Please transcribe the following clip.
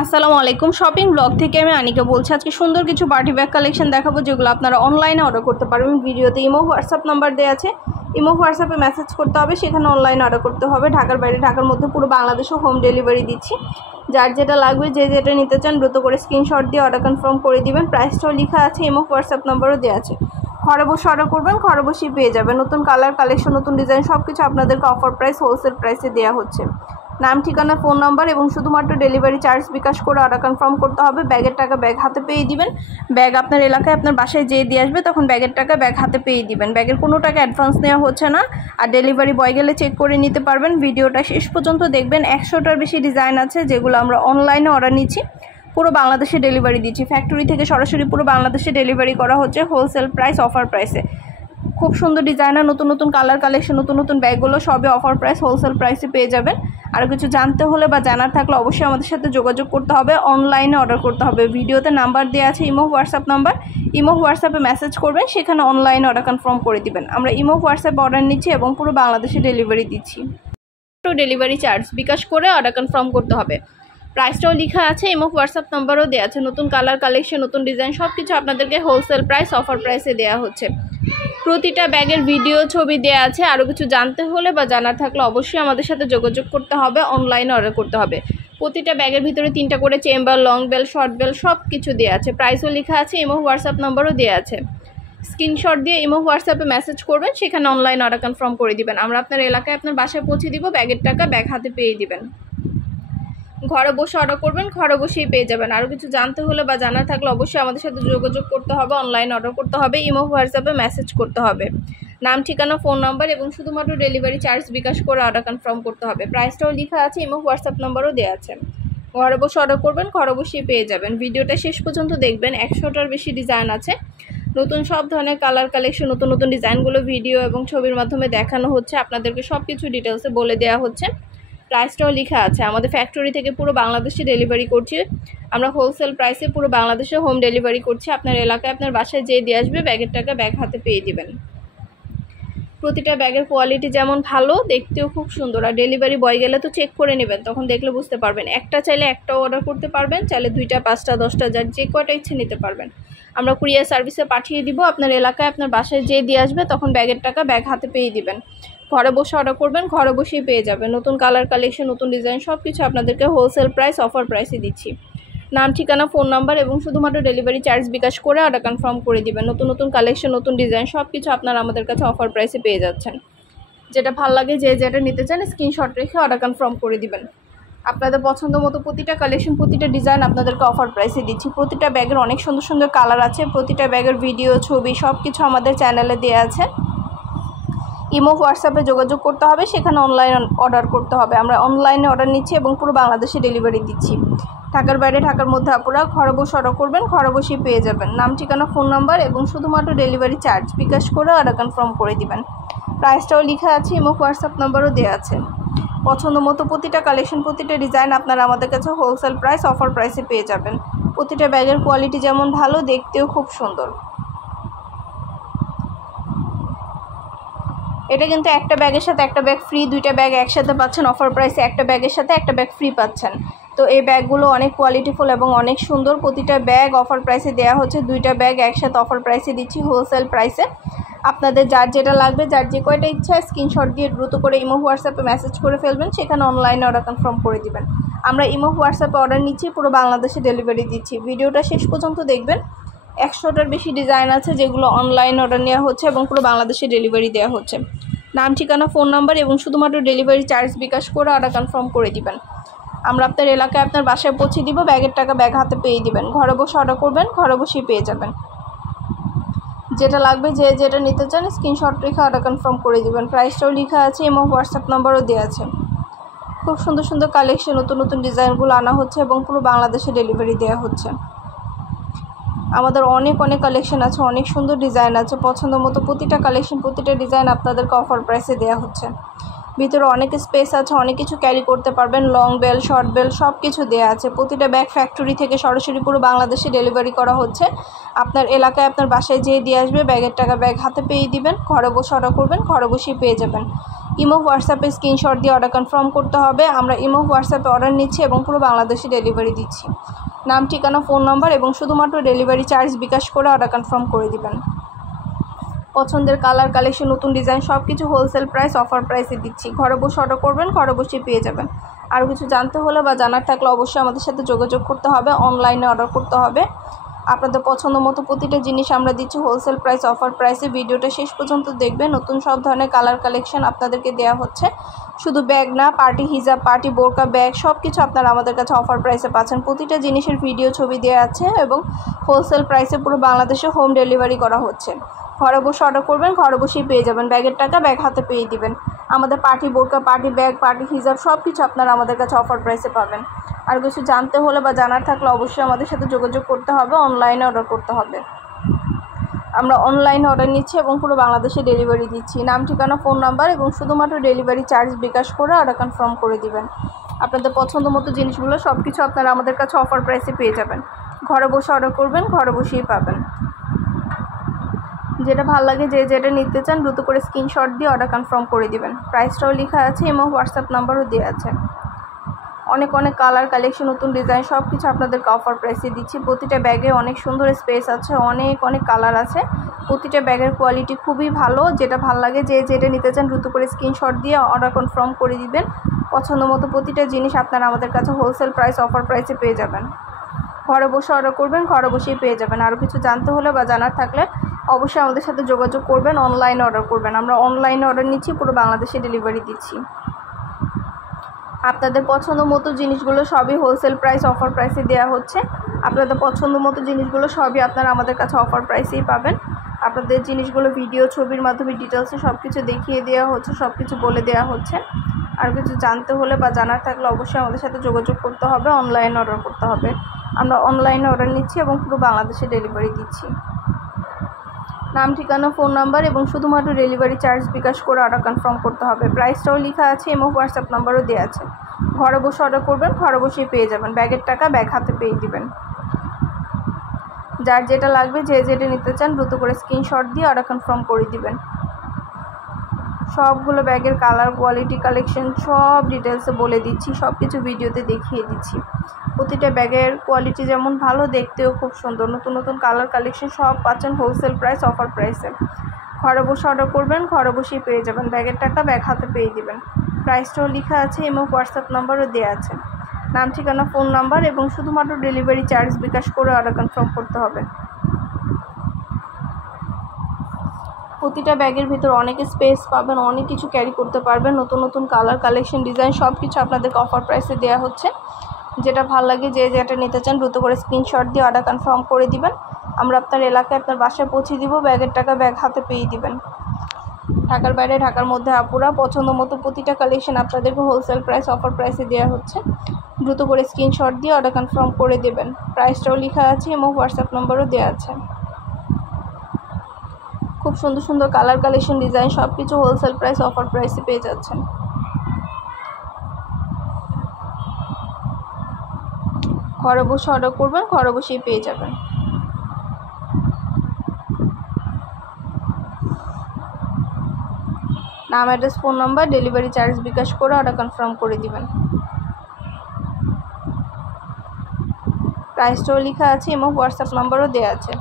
আসসালামু আলাইকুম shopping blog থেকে আমি আনিকা বলছি। আজকে সুন্দর কিছু পার্টি ব্যাগ কালেকশন দেখাবো যেগুলো আপনারা অনলাইনে অর্ডার করতে পারবেন। ভিডিওতে ইমো হোয়াটসঅ্যাপ নাম্বার দেওয়া আছে, ইমো হোয়াটসঅ্যাপে মেসেজ করতে হবে, সেখানে অনলাইনে অর্ডার করতে হবে। ঢাকার বাইরে ঢাকার মধ্যে পুরো বাংলাদেশে হোম ডেলিভারি দিচ্ছি। যার যেটা লাগবে যে যেটা নিতে চান দ্রুত করে স্ক্রিনশট দিয়ে অর্ডার কনফার্ম করে দিবেন। প্রাইসটাও লেখা আছে, ইমো হোয়াটসঅ্যাপ নাম্বারও দেওয়া আছে। ঘরে বসে অর্ডার করবেন, ঘরে বসেই পেয়ে যাবেন। নতুন কালার কালেকশন, নতুন ডিজাইন সব কিছু আপনাদেরকে অফার প্রাইস হোলসেল প্রাইসে দেওয়া হচ্ছে। নাম, ঠিকানা, ফোন নাম্বার এবং শুধুমাত্র ডেলিভারি চার্জ বিকাশ করে অর্ডার কনফার্ম করতে হবে। ব্যাগের টাকা ব্যাগ হাতে পেয়ে দিবেন। ব্যাগ আপনার এলাকায় আপনার বাসায় যেয়ে দিয়ে আসবে, তখন ব্যাগের টাকা ব্যাগ হাতে পেয়ে দিবেন। ব্যাগের কোনো টাকা অ্যাডভান্স নেওয়া হচ্ছে না। আর ডেলিভারি বয় গেলে চেক করে নিতে পারবেন। ভিডিওটা শেষ পর্যন্ত দেখবেন। 100টার বেশি ডিজাইন আছে যেগুলো আমরা অনলাইনে অর্ডার নিচ্ছি, পুরো বাংলাদেশে ডেলিভারি দিচ্ছি। ফ্যাক্টরি থেকে সরাসরি পুরো বাংলাদেশে ডেলিভারি করা হচ্ছে হোলসেল প্রাইস অফার প্রাইসে। খুব সুন্দর ডিজাইনার, নতুন নতুন কালার কালেকশন, নতুন নতুন ব্যাগগুলো সবই অফার প্রাইস হোলসেল প্রাইসে পেয়ে যাবেন। আর কিছু জানতে হলে বা জানার থাকলে অবশ্যই আমাদের সাথে যোগাযোগ করতে হবে, অনলাইনে অর্ডার করতে হবে। ভিডিওতে নাম্বার দেওয়া আছে, ইমো হোয়াটসঅ্যাপ নাম্বার, ইমো হোয়াটসঅ্যাপে মেসেজ করবেন, সেখানে অনলাইনে অর্ডার কনফার্ম করে দিবেন। আমরা ইমো হোয়াটসঅ্যাপে অর্ডার নিচ্ছি এবং পুরো বাংলাদেশে ডেলিভারি দিচ্ছি। ডেলিভারি চার্জ বিকাশ করে অর্ডার কনফার্ম করতে হবে। প্রাইসটাও লেখা আছে, ইমো হোয়াটসঅ্যাপ নাম্বারও দেওয়া আছে। নতুন কালার কালেকশন, নতুন ডিজাইন সব কিছু আপনাদেরকে হোলসেল প্রাইস অফার প্রাইসে দেওয়া হচ্ছে। প্রতিটা ব্যাগের ভিডিও ছবি দেওয়া আছে। আরও কিছু জানতে হলে বা জানার থাকলে অবশ্যই আমাদের সাথে যোগাযোগ করতে হবে, অনলাইনে অর্ডার করতে হবে। প্রতিটা ব্যাগের ভিতরে 3টা করে chamber, long belt, short belt সব কিছু দেওয়া আছে। প্রাইসও লেখা আছে, ইমো হোয়াটসঅ্যাপ নাম্বারও দেওয়া আছে। স্ক্রিনশট দিয়ে ইমো হোয়াটসঅ্যাপে মেসেজ করবেন, সেখানে অনলাইন অর্ডার কনফার্ম করে দিবেন। আমরা আপনার এলাকায় আপনার বাসায় পৌঁছে দিব, ব্যাগের টাকা ব্যাগ হাতে পেয়ে দিবেন। ঘরে বসে অর্ডার করবেন, ঘরে বসেই পেয়ে যাবেন। আরও কিছু জানতে হলে বা জানার থাকলে অবশ্যই আমাদের সাথে যোগাযোগ করতে হবে, অনলাইন অর্ডার করতে হবে, ইমো হোয়াটসঅ্যাপে মেসেজ করতে হবে। নাম, ঠিকানা, ফোন নাম্বার এবং শুধুমাত্র ডেলিভারি চার্জ বিকাশ করে অর্ডার কনফার্ম করতে হবে। প্রাইসটাও লেখা আছে, ইমো হোয়াটসঅ্যাপ নাম্বারও দেওয়া আছে। ঘরে বসে অর্ডার করবেন, ঘরে বসেই পেয়ে যাবেন। ভিডিওটা শেষ পর্যন্ত দেখবেন। 100টার বেশি ডিজাইন আছে। নতুন সব ধরনের কালার কালেকশন, নতুন নতুন ডিজাইনগুলো ভিডিও এবং ছবির মাধ্যমে দেখানো হচ্ছে। আপনাদেরকে সব কিছু ডিটেলসে বলে দেওয়া হচ্ছে। প্রাইসটাও লেখা আছে। আমাদের ফ্যাক্টরি থেকে পুরো বাংলাদেশে ডেলিভারি করছি। আমরা হোলসেল প্রাইসে পুরো বাংলাদেশে হোম ডেলিভারি করছি। আপনার এলাকায় আপনার বাসায় যেয়ে দিয়ে আসবে, ব্যাগের টাকা ব্যাগ হাতে পেয়ে দিবেন। প্রতিটা ব্যাগের কোয়ালিটি যেমন ভালো, দেখতেও খুব সুন্দর। আর ডেলিভারি বয় গেলে তো চেক করে নেবেন, তখন দেখলে বুঝতে পারবেন। একটা চাইলে একটাও অর্ডার করতে পারবেন, চাইলে 2টা, 5টা, 10টা, যার যে কয়টা ইচ্ছে নিতে পারবেন। আমরা কুরিয়ার সার্ভিসে পাঠিয়ে দিব। আপনার এলাকায় আপনার বাসায় যেয়ে দিয়ে আসবে, তখন ব্যাগের টাকা ব্যাগ হাতে পেয়ে দিবেন। ঘরে বসে অর্ডার করবেন, ঘরে বসেই পেয়ে যাবেন। নতুন কালার কালেকশন, নতুন ডিজাইন সব কিছু আপনাদেরকে হোলসেল প্রাইস অফার প্রাইসে দিচ্ছি। নাম, ঠিকানা, ফোন নাম্বার এবং শুধুমাত্র ডেলিভারি চার্জ বিকাশ করে অর্ডার কনফার্ম করে দিবেন। নতুন নতুন কালেকশন, নতুন ডিজাইন সব কিছু আপনারা আমাদের কাছে অফার প্রাইসে পেয়ে যাচ্ছেন। যেটা ভালো লাগে, যে যেটা নিতে চান স্ক্রিনশট রেখে অর্ডার কনফার্ম করে দিবেন। আপনাদের পছন্দ মতো প্রতিটা কালেকশন, প্রতিটা ডিজাইন আপনাদেরকে অফার প্রাইসে দিচ্ছি। প্রতিটা ব্যাগের অনেক সুন্দর সুন্দর কালার আছে। প্রতিটা ব্যাগের ভিডিও, ছবি সব কিছু আমাদের চ্যানেলে দেওয়া আছে। ইমো হোয়াটসঅ্যাপে যোগাযোগ করতে হবে, সেখানে অনলাইন অর্ডার করতে হবে। আমরা অনলাইনে অর্ডার নিচ্ছি এবং পুরো বাংলাদেশে ডেলিভারি দিচ্ছি। ঢাকার বাইরে ঢাকার মধ্যে আপনারা ঘরে বসে অর্ডার করবেন, ঘরে বসেই পেয়ে যাবেন। নাম, ঠিকানা, ফোন নাম্বার এবং শুধুমাত্র ডেলিভারি চার্জ বিকাশ করে অর্ডার কনফার্ম করে দিবেন। প্রাইসটাও লেখা আছে, ইমো হোয়াটসঅ্যাপ নাম্বারও দেওয়া আছে। পছন্দ মতো প্রতিটা কালেকশন, প্রতিটা ডিজাইন আপনারা আমাদের কাছে হোলসেল প্রাইস অফার প্রাইসে পেয়ে যাবেন। প্রতিটা ব্যাগের কোয়ালিটি যেমন ভালো, দেখতেও খুব সুন্দর। এটা কিন্তু একটা ব্যাগের সাথে একটা ব্যাগ ফ্রি, 2টা ব্যাগ একসাথে পাচ্ছেন অফার প্রাইসে। একটা ব্যাগের সাথে একটা ব্যাগ ফ্রি পাচ্ছেন। তো এই ব্যাগগুলো অনেক কোয়ালিটিফুল এবং অনেক সুন্দর। প্রতিটা ব্যাগ অফার প্রাইসে দেওয়া হচ্ছে। 2টা ব্যাগ একসাথে অফার প্রাইসে দিচ্ছি হোলসেল প্রাইসে। আপনাদের যার যেটা লাগবে, যার যে কয়টা ইচ্ছা স্ক্রিনশট দিয়ে দ্রুত করে ইমো হোয়াটসঅ্যাপে মেসেজ করে ফেলবেন, সেখানে অনলাইনে অর্ডার কনফার্ম করে দিবেন। আমরা ইমো হোয়াটসঅ্যাপে অর্ডার নিচ্ছি, পুরো বাংলাদেশে ডেলিভারি দিচ্ছি। ভিডিওটা শেষ পর্যন্ত দেখবেন। 100টার বেশি ডিজাইন আছে যেগুলো অনলাইন অর্ডার নেওয়া হচ্ছে এবং পুরো বাংলাদেশে ডেলিভারি দেওয়া হচ্ছে। নাম, ঠিকানা, ফোন নাম্বার এবং শুধুমাত্র ডেলিভারি চার্জ বিকাশ করে অর্ডার কনফার্ম করে দিবেন। আমরা আপনার এলাকায় আপনার বাসায় পৌঁছে দিব, ব্যাগের টাকা ব্যাগ হাতে পেয়ে দিবেন। ঘরে বসে অর্ডার করবেন, ঘরে বসেই পেয়ে যাবেন। যেটা লাগবে, যে যেটা নিতে চান স্ক্রিনশট রেখে অর্ডার কনফার্ম করে দিবেন। প্রাইসটাও লেখা আছে এবং হোয়াটসঅ্যাপ নাম্বারও দেওয়া আছে। খুব সুন্দর সুন্দর কালেকশন, নতুন নতুন ডিজাইনগুলো আনা হচ্ছে এবং পুরো বাংলাদেশে ডেলিভারি দেওয়া হচ্ছে। আমাদের অনেক অনেক কালেকশন আছে, অনেক সুন্দর ডিজাইন আছে। পছন্দ মতো প্রতিটা কালেকশন, প্রতিটা ডিজাইন আপনাদেরকে অফার প্রাইসে দেওয়া হচ্ছে। ভিতরে অনেক স্পেস আছে, অনেক কিছু ক্যারি করতে পারবেন। লং বেল, শর্ট বেল সব কিছু দেওয়া আছে। প্রতিটা ব্যাগ ফ্যাক্টরি থেকে সরাসরি পুরো বাংলাদেশে ডেলিভারি করা হচ্ছে। আপনার এলাকায় আপনার বাসায় যেয়ে দিয়ে আসবে, ব্যাগের টাকা ব্যাগ হাতে পেয়ে দিবেন। ঘরে বসে অর্ডার করবেন, ঘরে বসেই পেয়ে যাবেন। ইমো হোয়াটসঅ্যাপে স্ক্রিনশট দিয়ে অর্ডার কনফার্ম করতে হবে। আমরা ইমো হোয়াটসঅ্যাপে অর্ডার নিচ্ছি এবং পুরো বাংলাদেশে ডেলিভারি দিচ্ছি। নাম, ঠিকানা, ফোন নাম্বার এবং শুধুমাত্র ডেলিভারি চার্জ বিকাশ করে অর্ডার কনফার্ম করে দিবেন। পছন্দের কালার, কালেকশন, নতুন ডিজাইন সব কিছু হোলসেল প্রাইস, অফার প্রাইসে দিচ্ছি। ঘরে বসে অর্ডার করবেন, ঘরে বসেই পেয়ে যাবেন। আরও কিছু জানতে হলে বা জানার থাকলে অবশ্যই আমাদের সাথে যোগাযোগ করতে হবে, অনলাইনে অর্ডার করতে হবে। আপনাদের পছন্দ মতো প্রতিটা জিনিস আমরা দিচ্ছি হোলসেল প্রাইস, অফার প্রাইসে। ভিডিওটা শেষ পর্যন্ত দেখবেন। নতুন সব ধরনের কালার কালেকশন আপনাদেরকে দেওয়া হচ্ছে। শুধু ব্যাগ না, পার্টি হিজাব, পার্টি বোরকা, ব্যাগ সব কিছু আপনারা আমাদের কাছে অফার প্রাইসে পাচ্ছেন। প্রতিটা জিনিসের ভিডিও, ছবি দেওয়া আছে এবং হোলসেল প্রাইসে পুরো বাংলাদেশে হোম ডেলিভারি করা হচ্ছে। ঘরে বসে অর্ডার করবেন, ঘরে বসেই পেয়ে যাবেন। ব্যাগের টাকা ব্যাগ হাতে পেয়ে দিবেন। আমাদের পার্টি বোরকা, পার্টি ব্যাগ, পার্টি হিজাব সব কিছু আপনারা আমাদের কাছে অফার প্রাইসে পাবেন। আর কিছু জানতে হলে বা জানার থাকলে অবশ্যই আমাদের সাথে যোগাযোগ করতে হবে, অনলাইনে অর্ডার করতে হবে। আমরা অনলাইনে অর্ডার নিচ্ছি এবং পুরো বাংলাদেশে ডেলিভারি দিচ্ছি। নাম, ঠিকানা, ফোন নাম্বার এবং শুধুমাত্র ডেলিভারি চার্জ বিকাশ করে অর্ডার কনফার্ম করে দিবেন। আপনাদের পছন্দ মতো জিনিসগুলো সব কিছু আপনারা আমাদের কাছে অফার প্রাইসে পেয়ে যাবেন। ঘরে বসে অর্ডার করবেন, ঘরে বসেই পাবেন। যেটা ভালো লাগে, যে যেটা নিতে চান দ্রুত করে স্ক্রিনশট দিয়ে অর্ডার কনফার্ম করে দিবেন। প্রাইসটাও লেখা আছে এবং হোয়াটসঅ্যাপ নাম্বারও দেওয়া আছে। অনেক অনেক কালার, কালেকশন, নতুন ডিজাইন সব কিছু আপনাদেরকে অফার প্রাইসে দিচ্ছি। প্রতিটা ব্যাগে অনেক সুন্দর স্পেস আছে, অনেক অনেক কালার আছে। প্রতিটা ব্যাগের কোয়ালিটি খুবই ভালো। যেটা ভালো লাগে, যে যেটা নিতে চান দ্রুত করে স্ক্রিনশট দিয়ে অর্ডার কনফার্ম করে দিবেন। পছন্দ মতো প্রতিটা জিনিস আপনারা আমাদের কাছে হোলসেল প্রাইস, অফার প্রাইসে পেয়ে যাবেন। ঘরে বসে অর্ডার করবেন, ঘরে বসেই পেয়ে যাবেন। আরও কিছু জানতে হলে বা জানার থাকলে অবশ্যই আমাদের সাথে যোগাযোগ করবেন, অনলাইনে অর্ডার করবেন। আমরা অনলাইনে অর্ডার নিচ্ছি, পুরো বাংলাদেশে ডেলিভারি দিচ্ছি। আপনাদের পছন্দ মতো জিনিসগুলো সবই হোলসেল প্রাইস, অফার প্রাইসে দেওয়া হচ্ছে। আপনাদের পছন্দ মতো জিনিসগুলো সবই আপনারা আমাদের কাছে অফার প্রাইসেই পাবেন। আপনাদের জিনিসগুলো ভিডিও, ছবির মাধ্যমে ডিটেলসে সব কিছু দেখিয়ে দেওয়া হচ্ছে, সব কিছু বলে দেওয়া হচ্ছে। আর কিছু জানতে হলে বা জানার থাকলে অবশ্যই আমাদের সাথে যোগাযোগ করতে হবে, অনলাইনে অর্ডার করতে হবে। আমরা অনলাইনে অর্ডার নিচ্ছি এবং পুরো বাংলাদেশে ডেলিভারি দিচ্ছি। নাম, ঠিকানা, ফোন নাম্বার এবং শুধুমাত্র ডেলিভারি চার্জ বিকাশ করে অর্ডার কনফার্ম করতে হবে। প্রাইসটাও লেখা আছে এবং হোয়াটসঅ্যাপ নাম্বারও দেওয়া আছে। ঘরে বসে অর্ডার করবেন, ঘরে বসেই পেয়ে যাবেন। ব্যাগের টাকা ব্যাগ হাতে পেয়ে দিবেন। যার যেটা লাগবে, যে যেটা নিতে চান দ্রুত করে স্ক্রিনশট দিয়ে অর্ডার কনফার্ম করে দিবেন। সবগুলো ব্যাগের কালার, কোয়ালিটি, কালেকশন সব ডিটেলসে বলে দিচ্ছি, সব কিছু ভিডিওতে দেখিয়ে দিচ্ছি। প্রতিটা ব্যাগের কোয়ালিটি যেমন ভালো, দেখতেও খুব সুন্দর। নতুন নতুন কালার, কালেকশন সব পাচ্ছেন হোলসেল প্রাইস, অফার প্রাইসে। ঘরে বসে অর্ডার করবেন, ঘরে বসেই পেয়ে যাবেন। ব্যাগের টাকা ব্যাগ হাতে পেয়ে দিবেন। প্রাইসটাও লেখা আছে এবং হোয়াটসঅ্যাপ নাম্বারও দেওয়া আছে। নাম, ঠিকানা, ফোন নাম্বার এবং শুধুমাত্র ডেলিভারি চার্জ বিকাশ করে অর্ডার কনফার্ম করতে হবে। প্রতিটা ব্যাগের ভিতর অনেক স্পেস পাবেন, অনেক কিছু ক্যারি করতে পারবেন। নতুন নতুন কালার, কালেকশন, ডিজাইন সব কিছু আপনাদেরকে অফার প্রাইসে দেওয়া হচ্ছে। যেটা ভালো লাগে, যে যেটা নিতে চান দ্রুত করে স্ক্রিনশট দিয়ে অর্ডার কনফার্ম করে দিবেন। আমরা আপনার এলাকায়, আপনার বাসায় পৌঁছে দিব। ব্যাগের টাকা ব্যাগ হাতে পেয়ে দিবেন। ঢাকার বাইরে, ঢাকার মধ্যে আপুরা পছন্দ মতো প্রতিটা কালেকশন আপনাদেরকে হোলসেল প্রাইস, অফার প্রাইসে দেওয়া হচ্ছে। দ্রুত করে স্ক্রিনশট দিয়ে অর্ডার কনফার্ম করে দেবেন। প্রাইসটাও লেখা আছে এবং হোয়াটসঅ্যাপ নম্বরও দেওয়া আছে। খুব সুন্দর সুন্দর কালার, কালেকশন, ডিজাইন সব কিছু হোলসেল প্রাইস, অফার প্রাইসে পেয়ে যাচ্ছেন। ঘরে বসে অর্ডার করবেন, ঘরে বসেই পেয়ে যাবেন। নাম, address, phone number, delivery charge bKash করে অর্ডার কনফার্ম করে দিবেন। প্রাইসটাও লেখা আছে এবং হোয়াটসঅ্যাপ নাম্বারও দেওয়া আছে।